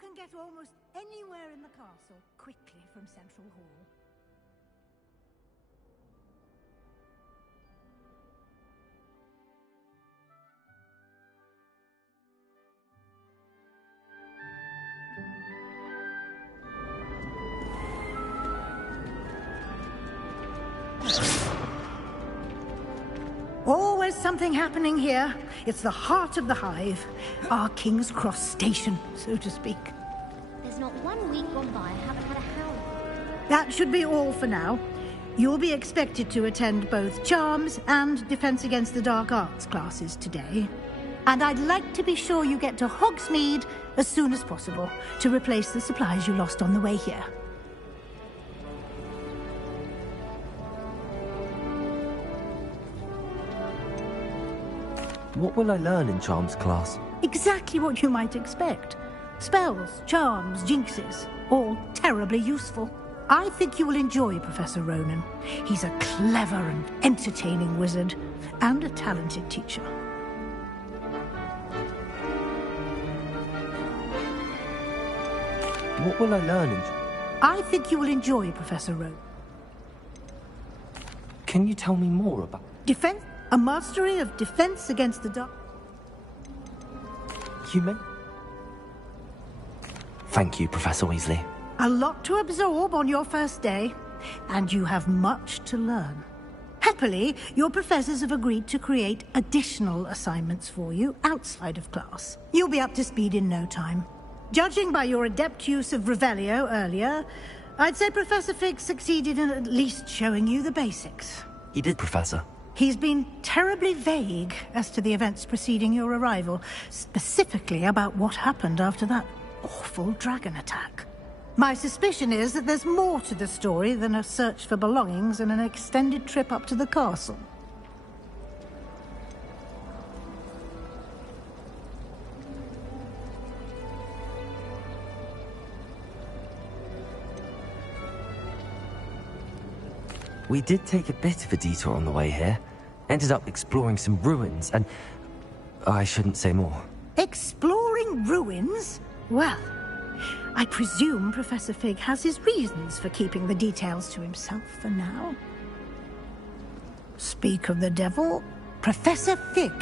can get almost anywhere in the castle quickly from Central Hall. Always something happening here. It's the heart of the hive. Our King's Cross station, so to speak. There's not 1 week gone by I haven't had a howl. That should be all for now. You'll be expected to attend both Charms and Defense Against the Dark Arts classes today. And I'd like to be sure you get to Hogsmeade as soon as possible to replace the supplies you lost on the way here. What will I learn in Charms class? Exactly what you might expect. Spells, charms, jinxes, all terribly useful. I think you will enjoy Professor Ronan. He's a clever and entertaining wizard, and a talented teacher. What will I learn in... I think you will enjoy Professor Ronan. Can you tell me more about... Defense... A mastery of defense against the dark... You meant... Thank you, Professor Weasley. A lot to absorb on your first day, and you have much to learn. Happily, your professors have agreed to create additional assignments for you outside of class. You'll be up to speed in no time. Judging by your adept use of Revelio earlier, I'd say Professor Fig succeeded in at least showing you the basics. He did, Professor. He's been terribly vague as to the events preceding your arrival, specifically about what happened after that awful dragon attack. My suspicion is that there's more to the story than a search for belongings and an extended trip up to the castle. We did take a bit of a detour on the way here. Ended up exploring some ruins and... I shouldn't say more. Exploring ruins? Well, I presume Professor Fig has his reasons for keeping the details to himself for now. Speak of the devil, Professor Fig.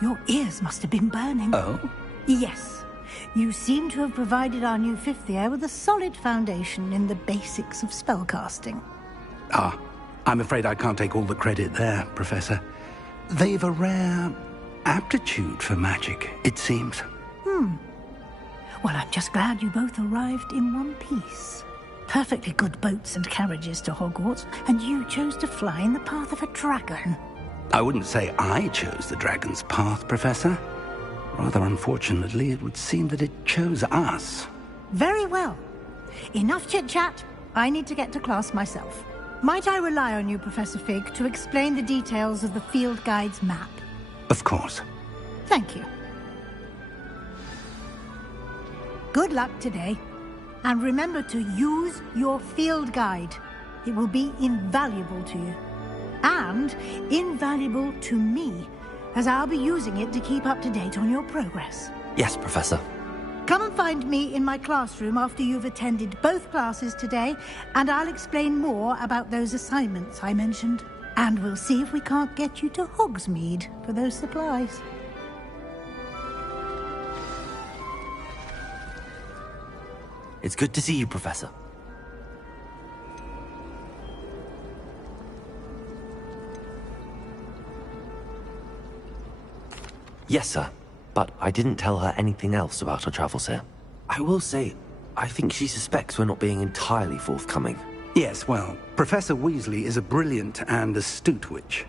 Your ears must have been burning. Oh? Yes. You seem to have provided our new fifth year with a solid foundation in the basics of spellcasting. Ah, I'm afraid I can't take all the credit there, Professor. They've a rare aptitude for magic, it seems. Well, I'm just glad you both arrived in one piece. Perfectly good boats and carriages to Hogwarts, and you chose to fly in the path of a dragon. I wouldn't say I chose the dragon's path, Professor. Rather unfortunately, it would seem that it chose us. Very well. Enough chit-chat. I need to get to class myself. Might I rely on you, Professor Fig, to explain the details of the field guide's map? Of course. Thank you. Good luck today. And remember to use your field guide. It will be invaluable to you. And invaluable to me, as I'll be using it to keep up to date on your progress. Yes, Professor. Come and find me in my classroom after you've attended both classes today, and I'll explain more about those assignments I mentioned. And we'll see if we can't get you to Hogsmeade for those supplies. It's good to see you, Professor. Yes, sir. But I didn't tell her anything else about our travels here. I will say, I think she suspects we're not being entirely forthcoming. Yes, well, Professor Weasley is a brilliant and astute witch.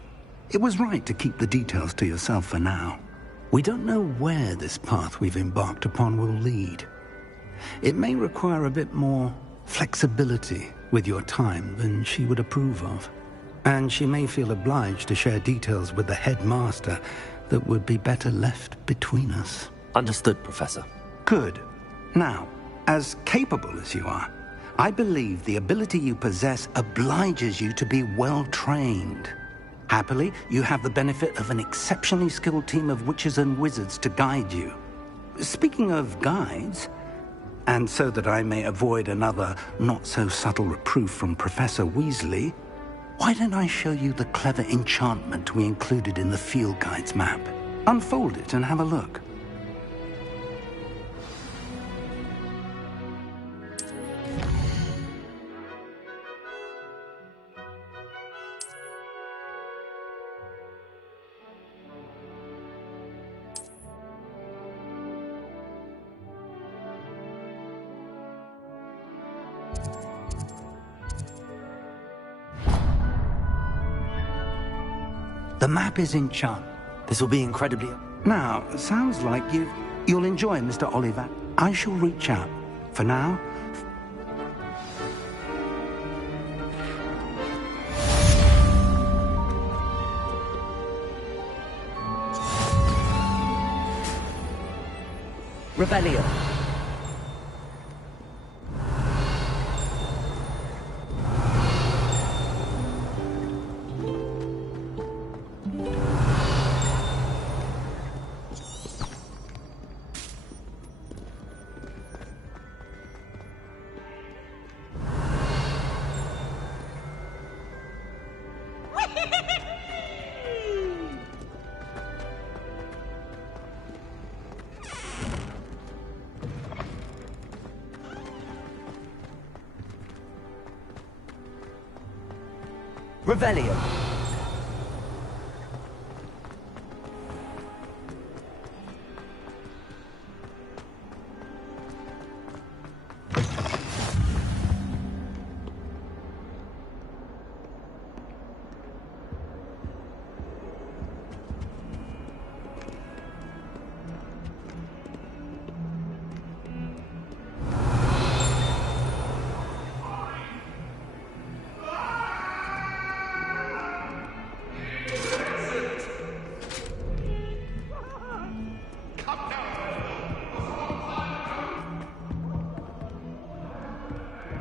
It was right to keep the details to yourself for now. We don't know where this path we've embarked upon will lead. It may require a bit more flexibility with your time than she would approve of. And she may feel obliged to share details with the headmaster that would be better left between us. Understood, Professor. Good. Now, as capable as you are, I believe the ability you possess obliges you to be well-trained. Happily, you have the benefit of an exceptionally skilled team of witches and wizards to guide you. Speaking of guides, And so that I may avoid another not-so-subtle reproof from Professor Weasley, why don't I show you the clever enchantment we included in the field guide's map? Unfold it and have a look. The map is enchanted. This will be incredibly... Now, sounds like you'll enjoy, Mr. Oliver. I shall reach out. For now... Rebellion. Rebellion.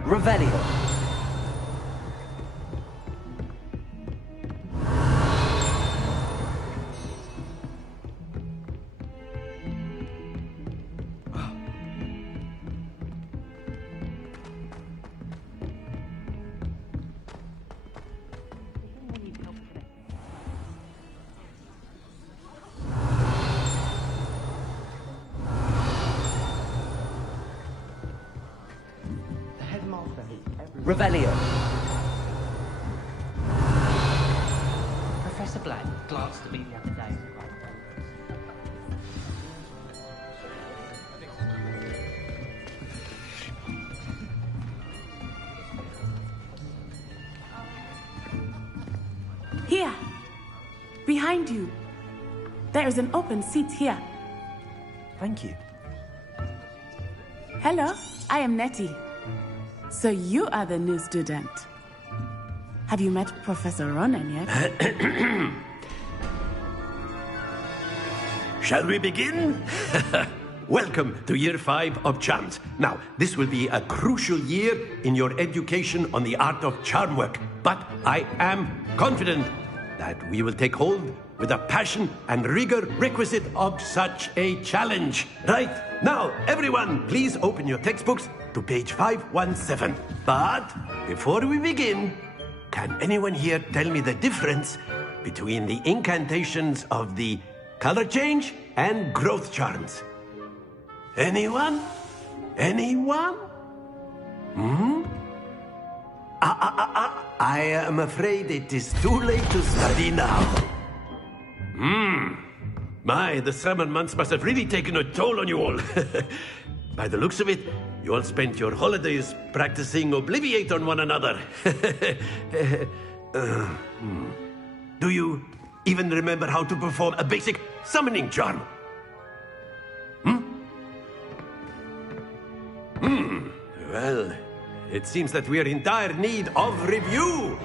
Revelio. Revelio. Professor Black glanced at me the other day. Here, behind you. There is an open seat here. Thank you. Hello, I am Nettie. So you are the new student. Have you met Professor Ronan yet? Shall we begin? Welcome to Year 5 of Charms. Now, this will be a crucial year in your education on the art of charm work. But I am confident that we will take hold with the passion and rigor requisite of such a challenge. Right, now, everyone, please open your textbooks to page 517. But before we begin, can anyone here tell me the difference between the incantations of the color change and growth charms? Anyone? Anyone? I am afraid it is too late to study now. My, the summer months must have really taken a toll on you all. By the looks of it, you all spent your holidays practicing Obliviate on one another. Do you even remember how to perform a basic summoning charm? Well, it seems that we are in dire need of review.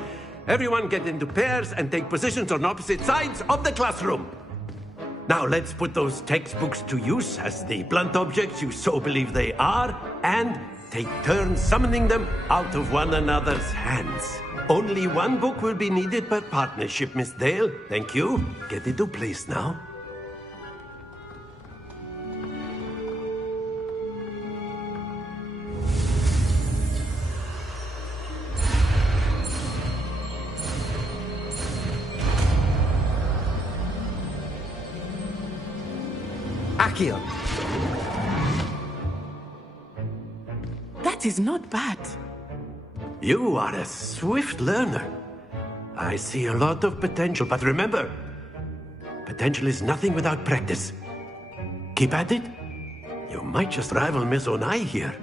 Everyone get into pairs and take positions on opposite sides of the classroom. Now let's put those textbooks to use as the blunt objects you so believe they are, and take turns summoning them out of one another's hands. Only one book will be needed per partnership, Miss Dale. Thank you. Get into place now. Accio! That is not bad. You are a swift learner. I see a lot of potential, but remember, potential is nothing without practice. Keep at it. You might just rival Miss Onai here.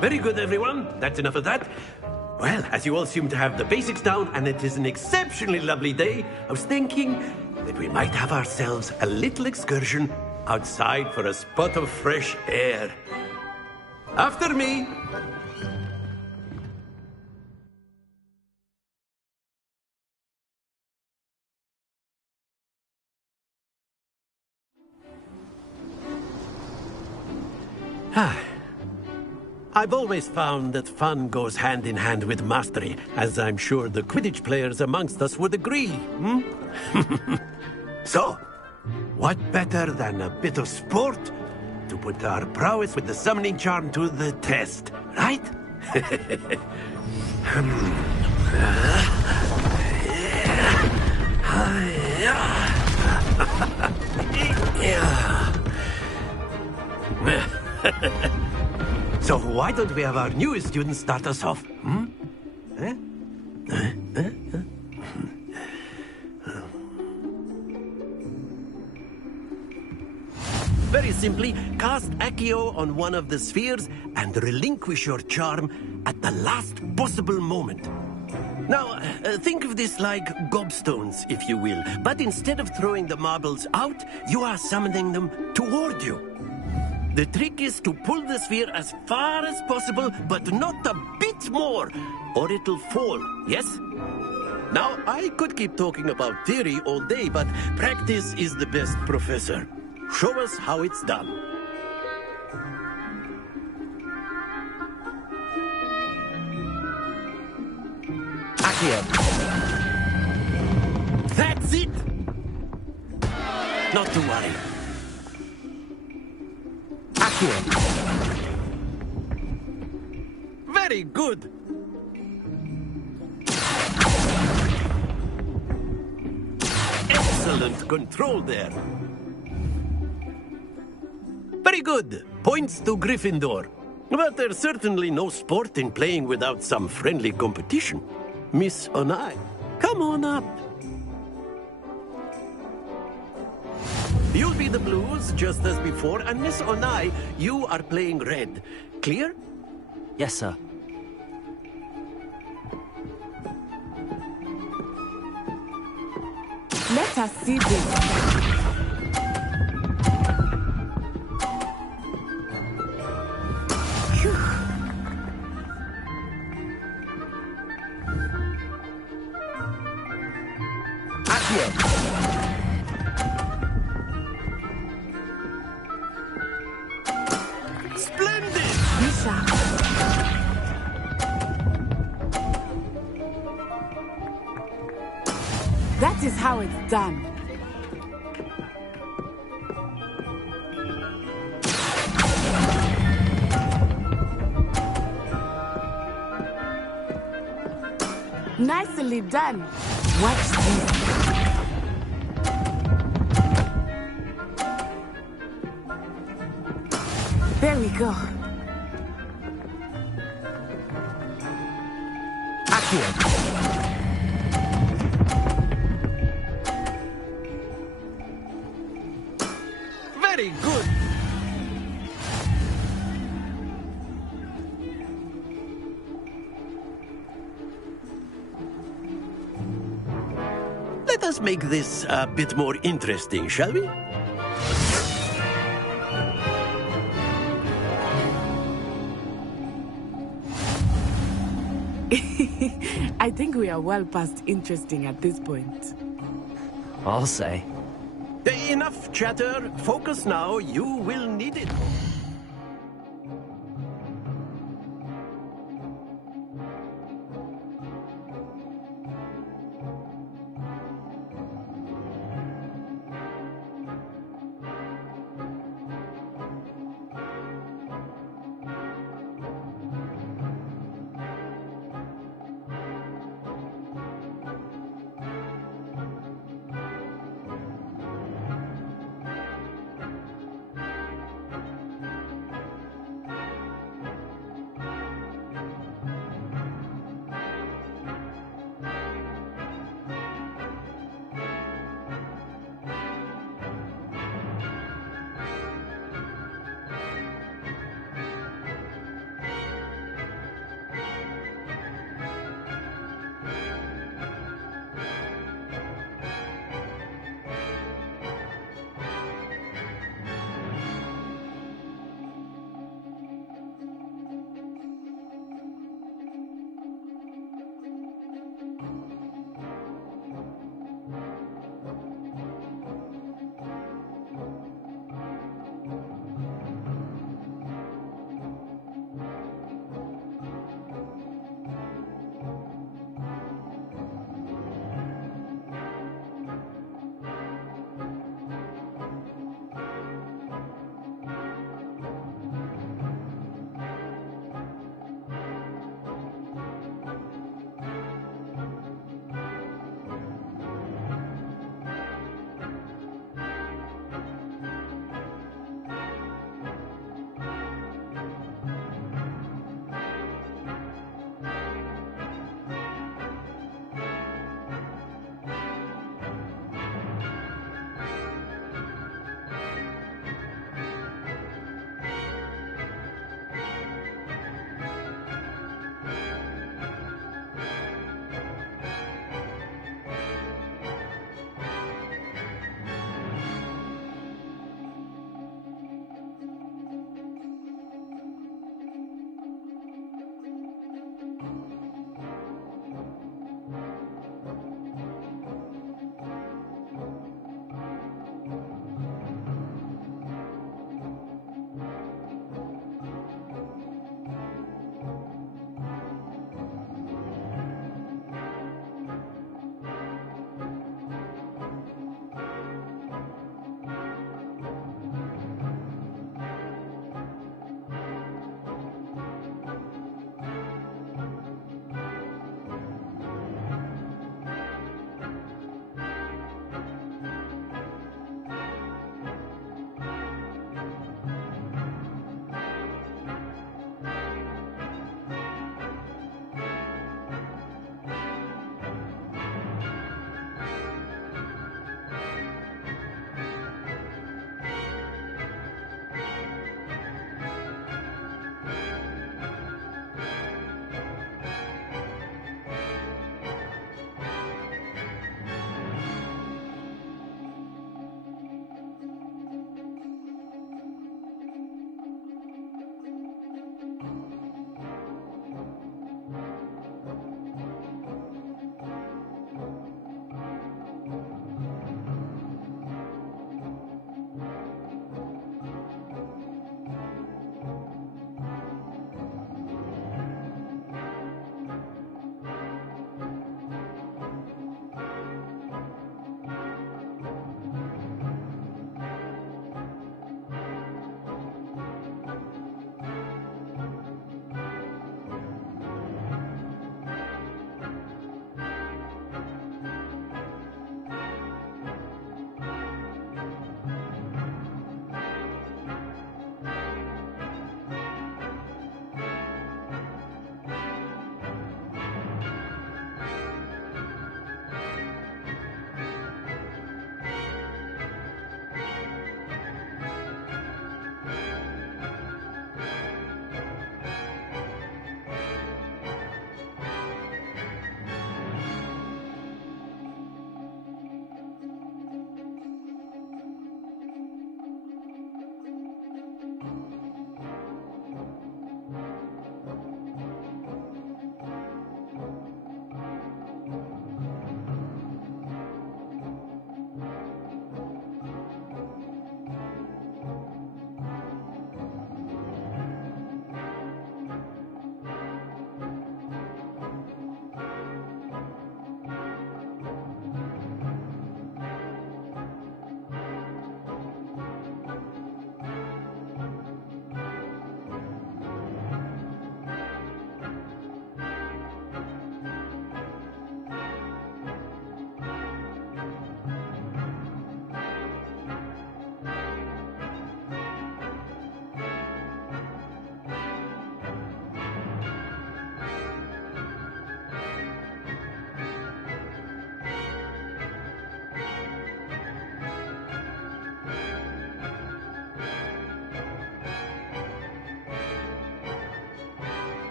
Very good, everyone. That's enough of that. Well, as you all seem to have the basics down, and it is an exceptionally lovely day, I was thinking that we might have ourselves a little excursion outside for a spot of fresh air. After me. I've always found that fun goes hand in hand with mastery, as I'm sure the Quidditch players amongst us would agree. So, what better than a bit of sport to put our prowess with the summoning charm to the test, right? So why don't we have our newest student start us off? Very simply, cast Accio on one of the spheres and relinquish your charm at the last possible moment. Now, think of this like gobstones, if you will. But instead of throwing the marbles out, you are summoning them toward you. The trick is to pull the sphere as far as possible, but not a bit more, or it'll fall, yes? Now, I could keep talking about theory all day, but practice is the best professor. Show us how it's done. Accio! That's it! Not to worry. Very good. Excellent control there. Very good. Points to Gryffindor. But there's certainly no sport in playing without some friendly competition. Miss Onai, come on up. You'll be the blues, just as before, and Miss Onai, you are playing red. Clear? Yes, sir. Let us see this. Splendid! That is how it's done. Nicely done. Watch this. There we go. Very good. Let us make this a bit more interesting, shall we? I think we are well past interesting at this point. I'll say. Enough chatter. Focus now. You will need it.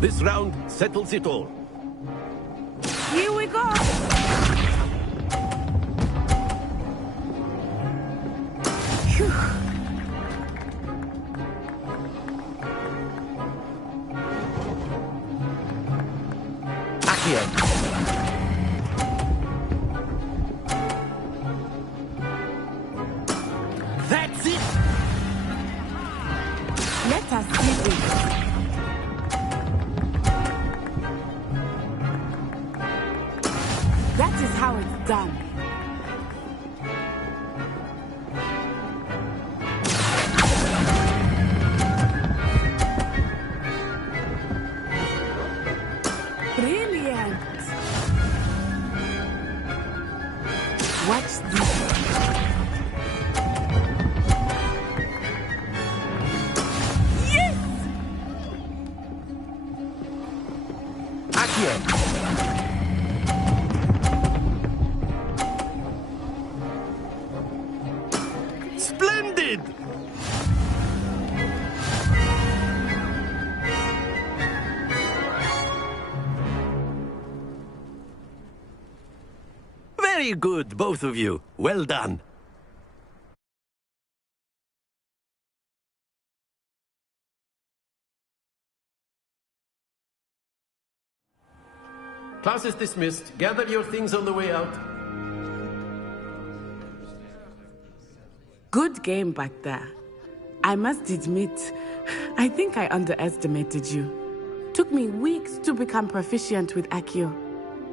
This round settles it all. Here we go! Phew. Accio! That's it! Let us see this. That is how it's done. Brilliant. Watch this. Yes! Accio! Splendid! Very good, both of you. Well done. Class is dismissed. Gather your things on the way out. Good game back there. I must admit, I think I underestimated you. Took me weeks to become proficient with Accio.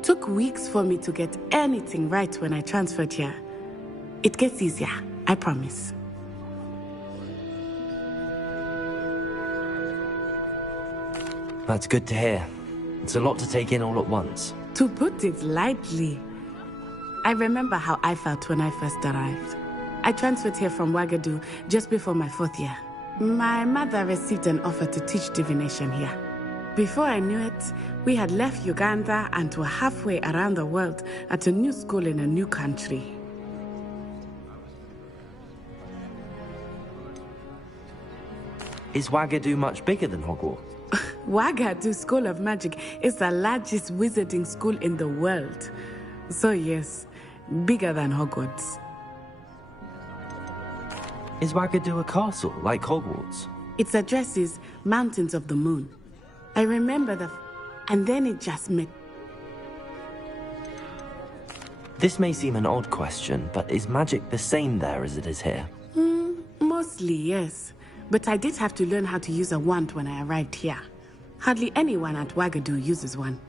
Took weeks for me to get anything right when I transferred here. It gets easier, I promise. That's good to hear. It's a lot to take in all at once. To put it lightly, I remember how I felt when I first arrived. I transferred here from Ouagadougou just before my 4th year. My mother received an offer to teach divination here. Before I knew it, we had left Uganda and were halfway around the world at a new school in a new country. Is Ouagadougou much bigger than Hogwarts? Ouagadougou School of Magic is the largest wizarding school in the world. So yes, bigger than Hogwarts. Is Ouagadougou a castle, like Hogwarts? Its address is Mountains of the Moon. I remember and then it just met. This may seem an odd question, but is magic the same there as it is here? Mostly, yes. But I did have to learn how to use a wand when I arrived here. Hardly anyone at Ouagadougou uses one.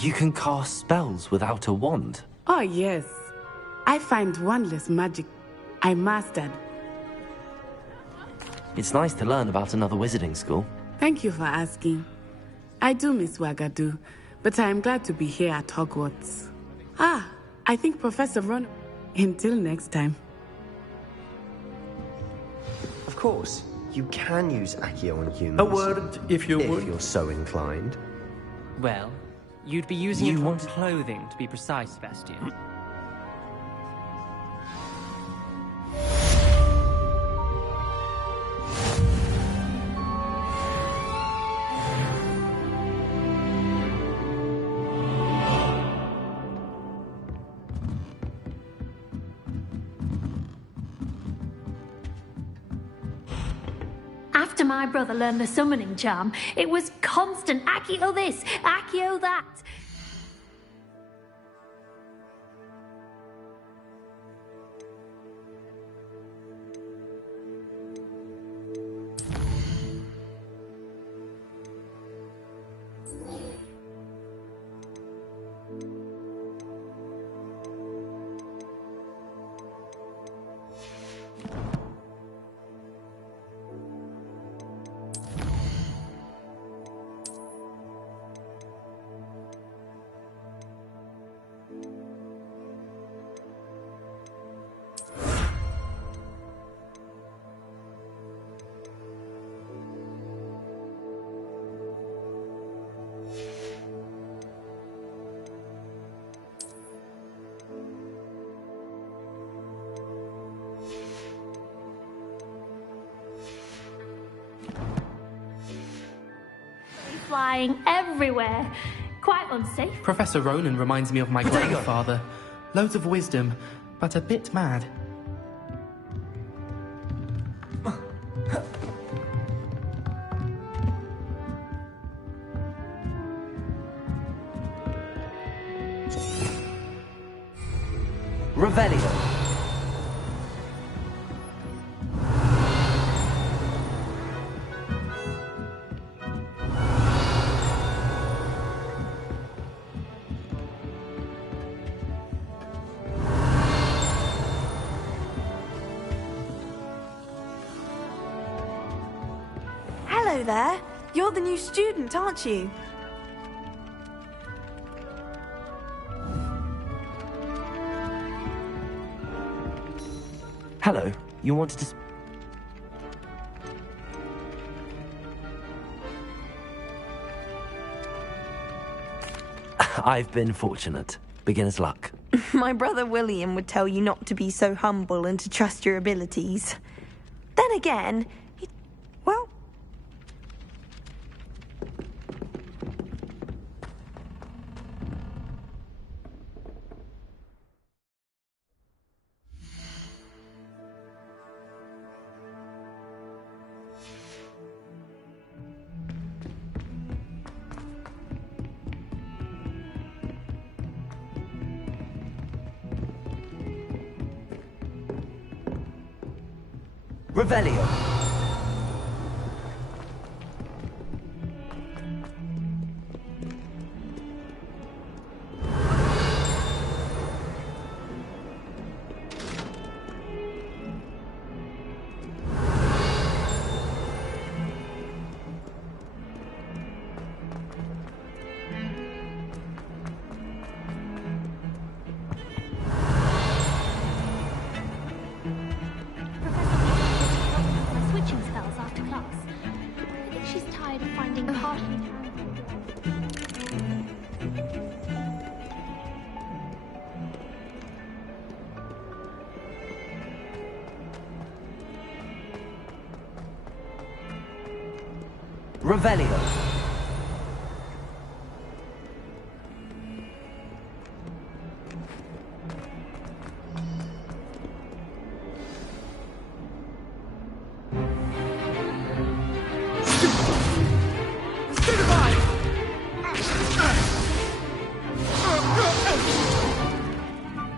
You can cast spells without a wand? Oh, yes. I find wandless magic I mastered. It's nice to learn about another wizarding school. Thank you for asking. I do miss Ouagadougou, but I am glad to be here at Hogwarts. I think Professor Ron... Until next time. Of course, you can use Accio on humans. A word, if you would. If you're so inclined. Well, you'd be using it on clothing, to be precise, Sebastian. After my brother learned the summoning charm, it was constant Accio this, Accio that. flying everywhere. Quite unsafe. Professor Ronan reminds me of my grandfather. Loads of wisdom, but a bit mad. Revelio. Hello there. You're the new student, aren't you? Hello, you wanted to... I've been fortunate. Beginner's luck. My brother William would tell you not to be so humble and to trust your abilities. Then again, well... Revelio. Revelio.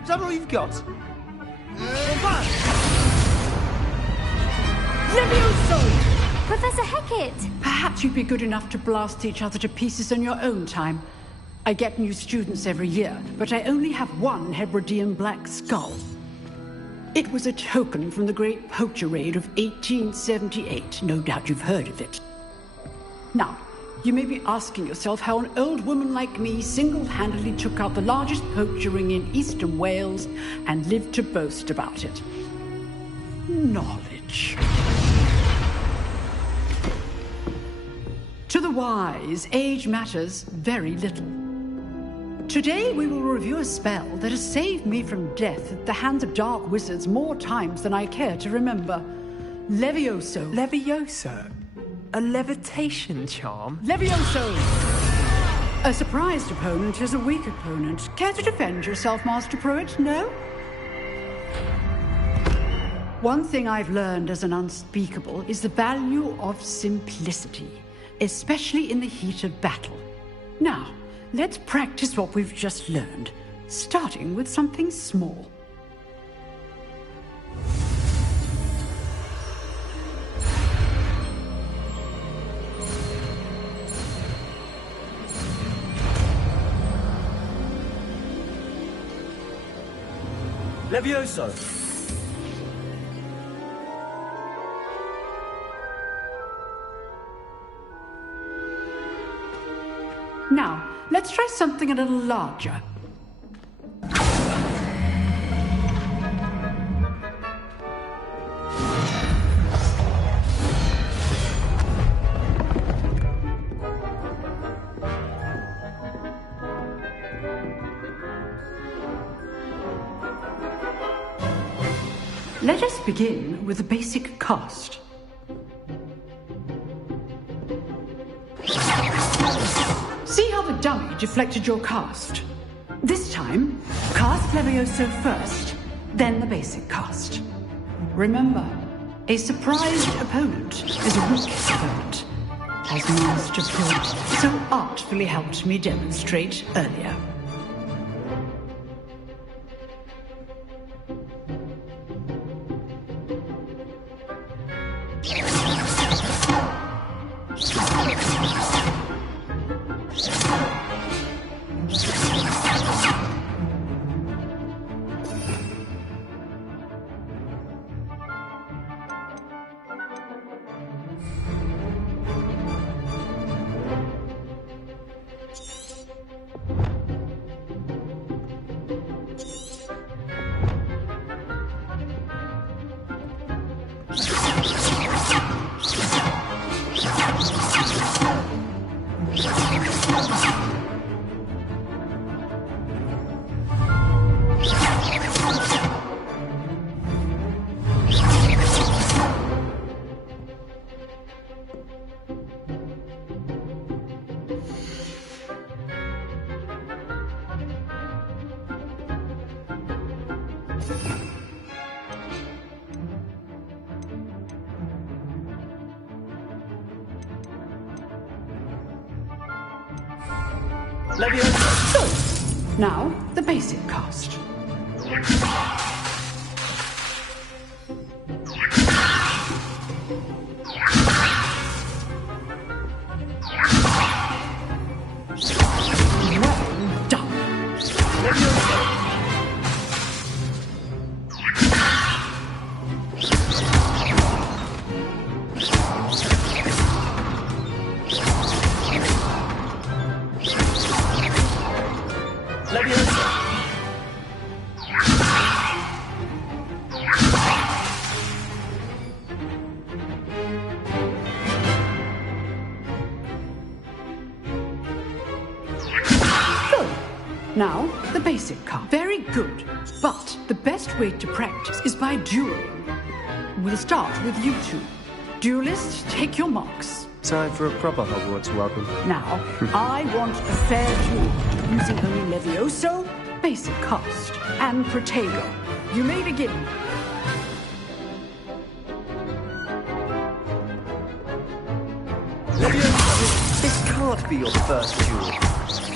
Is that all you've got? Professor Hecat! Perhaps you'd be good enough to blast each other to pieces in your own time. I get new students every year, but I only have one Hebridean black skull. It was a token from the Great Poacher Raid of 1878. No doubt you've heard of it. Now, you may be asking yourself how an old woman like me single-handedly took out the largest poacher ring in eastern Wales and lived to boast about it. Knowledge. To the wise, age matters very little. Today we will review a spell that has saved me from death at the hands of dark wizards more times than I care to remember. Levioso. Levioso? A levitation charm? Levioso! A surprised opponent is a weak opponent. Care to defend yourself, Master Pruitt? No? One thing I've learned as an unspeakable is the value of simplicity, especially in the heat of battle. Now, let's practice what we've just learned, starting with something small. Levioso! Now, let's try something a little larger. Let us begin with the basic cast. See how the dummy deflected your cast? This time, cast Levioso first, then the basic cast. Remember, a surprised opponent is a weak opponent, as Master Pro so artfully helped me demonstrate earlier. Good. Now, the basic cast. Well done. Now, the basic card. Very good. But the best way to practice is by dueling. We'll start with you two. Duelists, take your marks. Time for a proper Hogwarts welcome. Now, I want a fair duel using only Levioso, basic cast, and Protego. You may begin. Levioso, this can't be your first duel.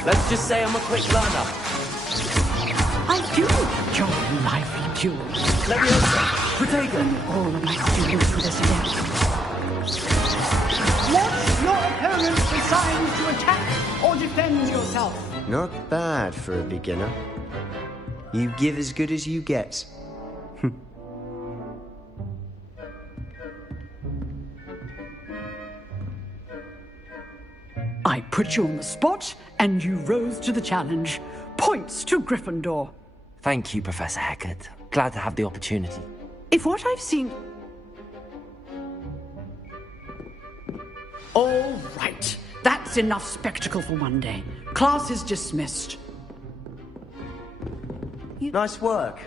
Let's just say I'm a quick learner. I do enjoy lively duels. Levioso, Protego. All of my students with us again. Watch your opponent decide to attack or defend yourself. Not bad for a beginner. You give as good as you get. I put you on the spot, and you rose to the challenge. Points to Gryffindor. Thank you, Professor Hecat. Glad to have the opportunity. If what I've seen... All right. That's enough spectacle for one day. Class is dismissed. Nice work.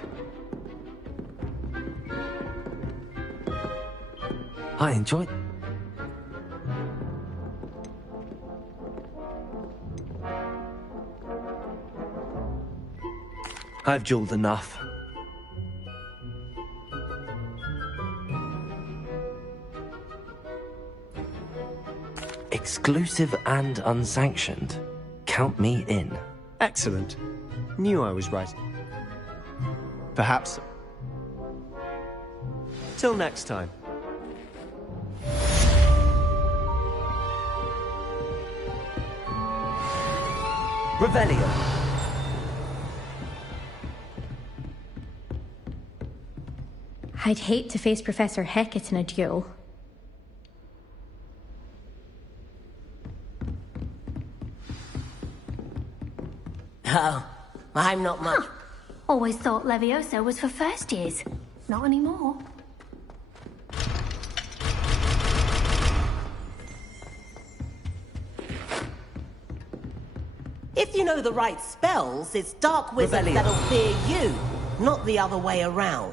I enjoyed... I've dueled enough. Exclusive and unsanctioned. Count me in. Excellent. Knew I was right. Perhaps. Till next time. Revelio. I'd hate to face Professor Hecat in a duel. Oh, I'm not much. Huh. Always thought Levioso was for first years. Not anymore. If you know the right spells, it's dark wizards that'll fear you, not the other way around.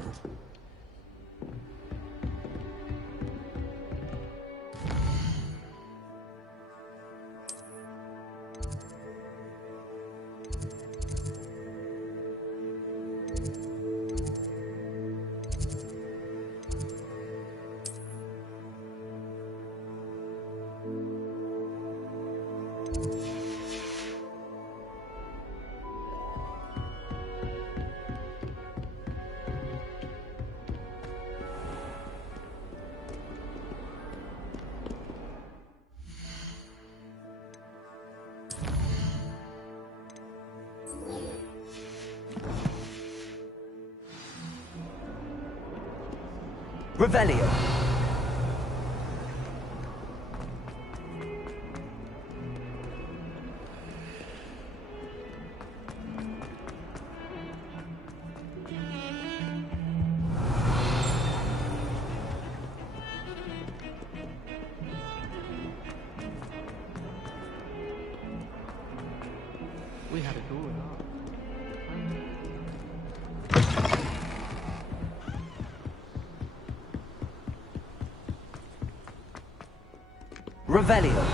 Revelio. We had a door at Revelio.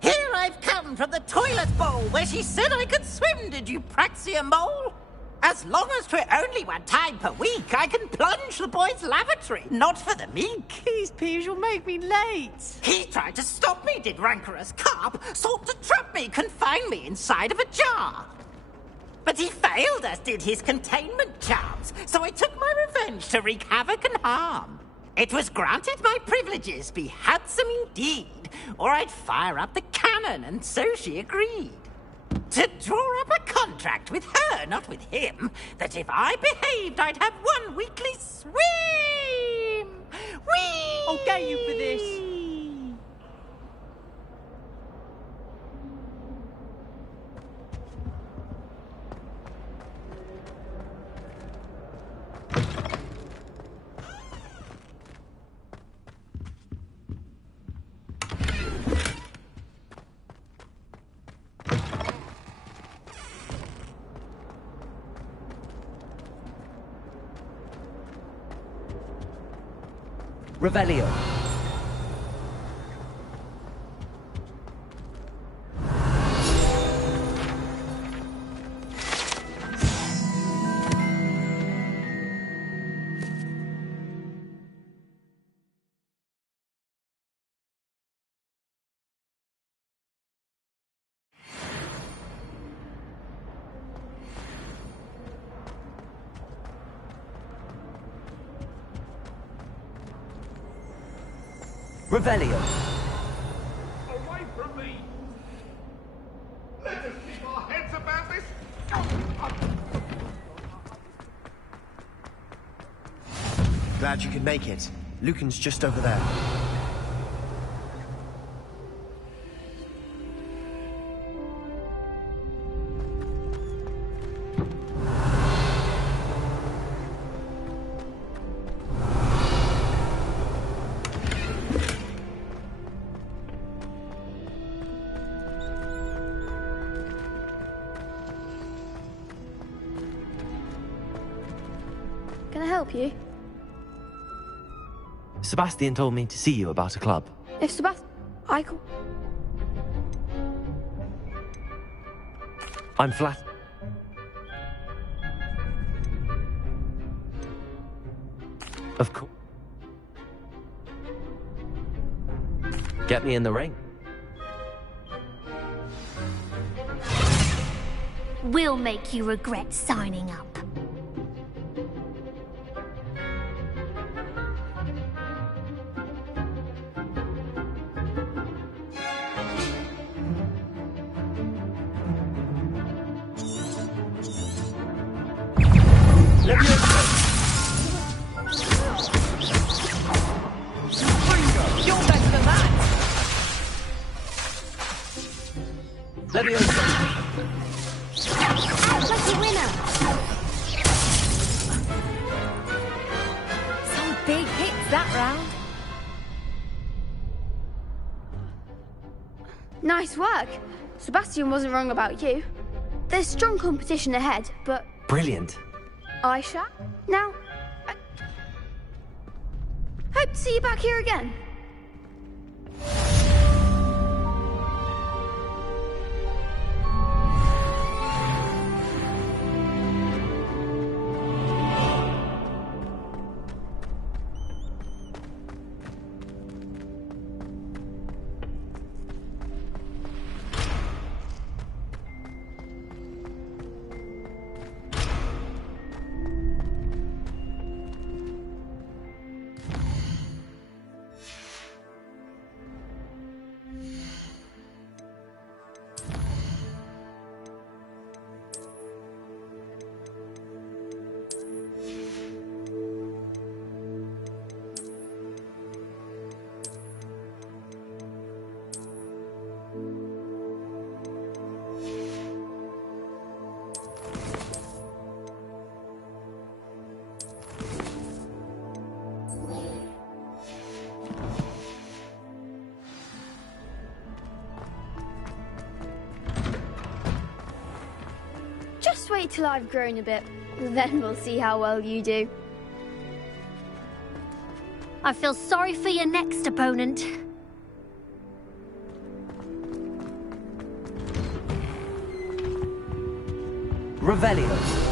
Here I've come from the toilet bowl where she said I could swim, did you praxia mole? As long as 'twere only one time per week, I can plunge the boy's lavatory, not for the meek. These peas will make me late. He tried to stop me, did rancorous carp, sought to trap me, confine me inside of a jar. But he failed, as did his containment charms, so I took my revenge to wreak havoc and harm. It was granted my privileges be handsome indeed, or I'd fire up the cannon, and so she agreed. To draw up a contract with her, not with him, that if I behaved, I'd have one weekly swim! Whee! I'll get you for this. Revelio. Revelio. Away from me! Let us keep our heads about this! Glad you could make it. Lucan's just over there. Can I help you? Sebastian told me to see you about a club. If Sebastian... I'm flat. Of course. Get me in the ring. We'll make you regret signing up. Lucky winner! Some big hits that round. Nice work. Sebastian wasn't wrong about you. There's strong competition ahead, but... Brilliant. Aisha? Now... Hope to see you back here again. wait till I've grown a bit. Then we'll see how well you do. I feel sorry for your next opponent. Revelio.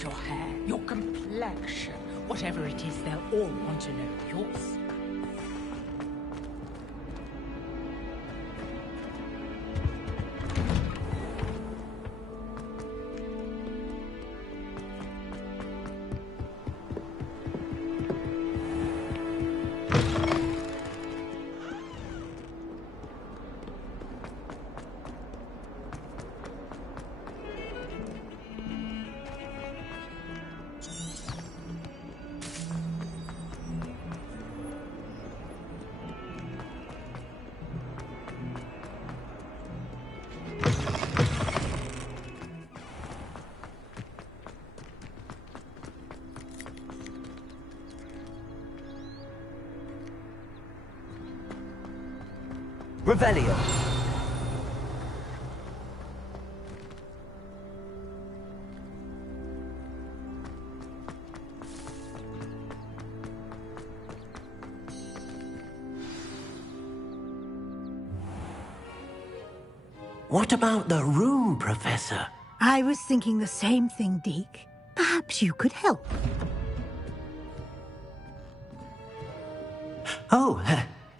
Your hair, your complexion, whatever it is, they'll all want to know yours. Revelio. What about the room, Professor? I was thinking the same thing, Deke. Perhaps you could help. Oh,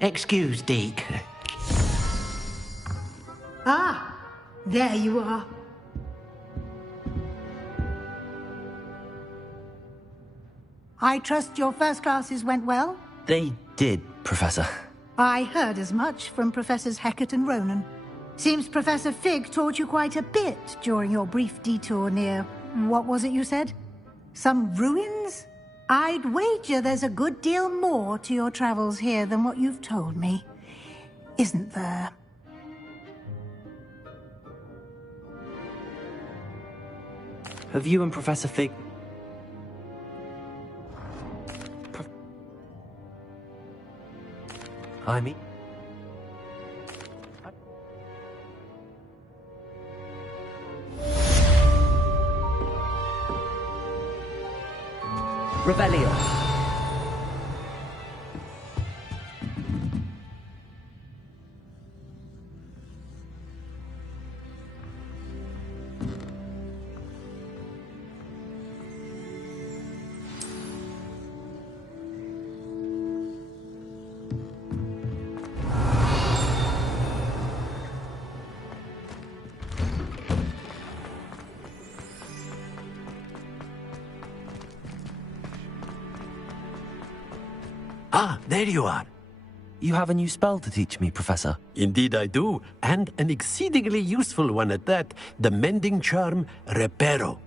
excuse, Deke. Ah, there you are. I trust your first classes went well? They did, Professor. I heard as much from Professors Hecat and Ronan. Seems Professor Fig taught you quite a bit during your brief detour near... what was it you said? Some ruins? I'd wager there's a good deal more to your travels here than what you've told me. Isn't there? Have you and Professor Fig... I mean... Revelio. Ah, there you are. You have a new spell to teach me, Professor. Indeed I do, and an exceedingly useful one at that. The mending charm, Reparo.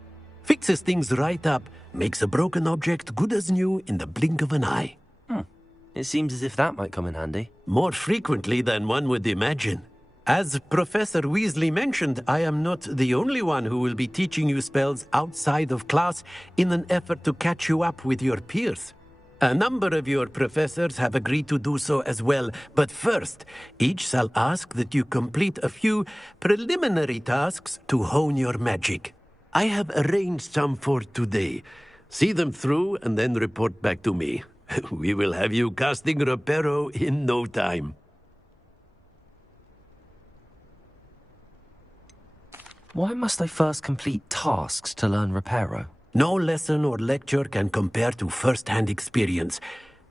Fixes things right up, makes a broken object good as new in the blink of an eye. It seems as if that might come in handy. More frequently than one would imagine. As Professor Weasley mentioned, I am not the only one who will be teaching you spells outside of class in an effort to catch you up with your peers. A number of your professors have agreed to do so as well, but first, each shall ask that you complete a few preliminary tasks to hone your magic. I have arranged some for today. See them through and then report back to me. We will have you casting Reparo in no time. Why must I first complete tasks to learn Reparo? No lesson or lecture can compare to first-hand experience,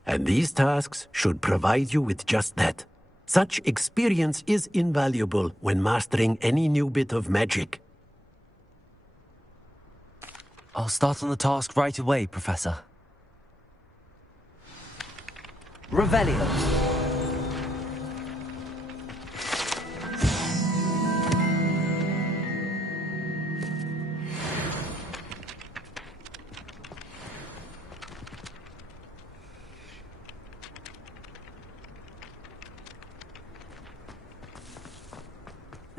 and these tasks should provide you with just that. Such experience is invaluable when mastering any new bit of magic. I'll start on the task right away, Professor. Revelio.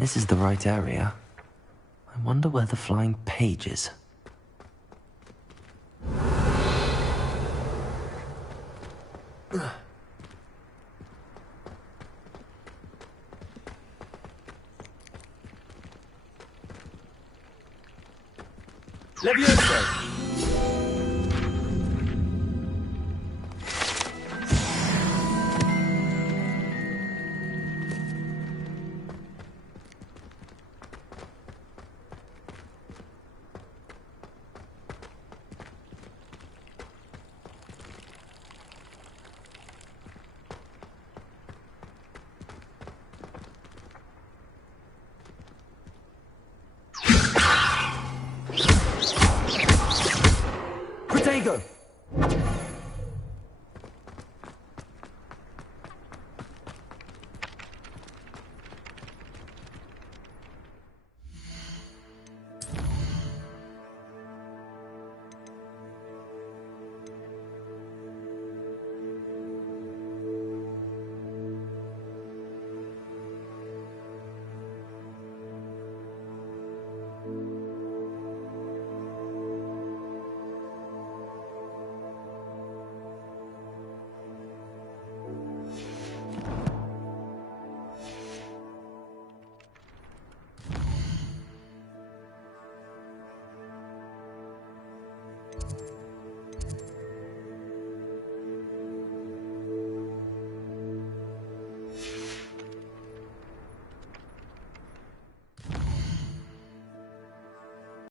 this is the right area. I wonder where the flying page is. Levioso! Protego!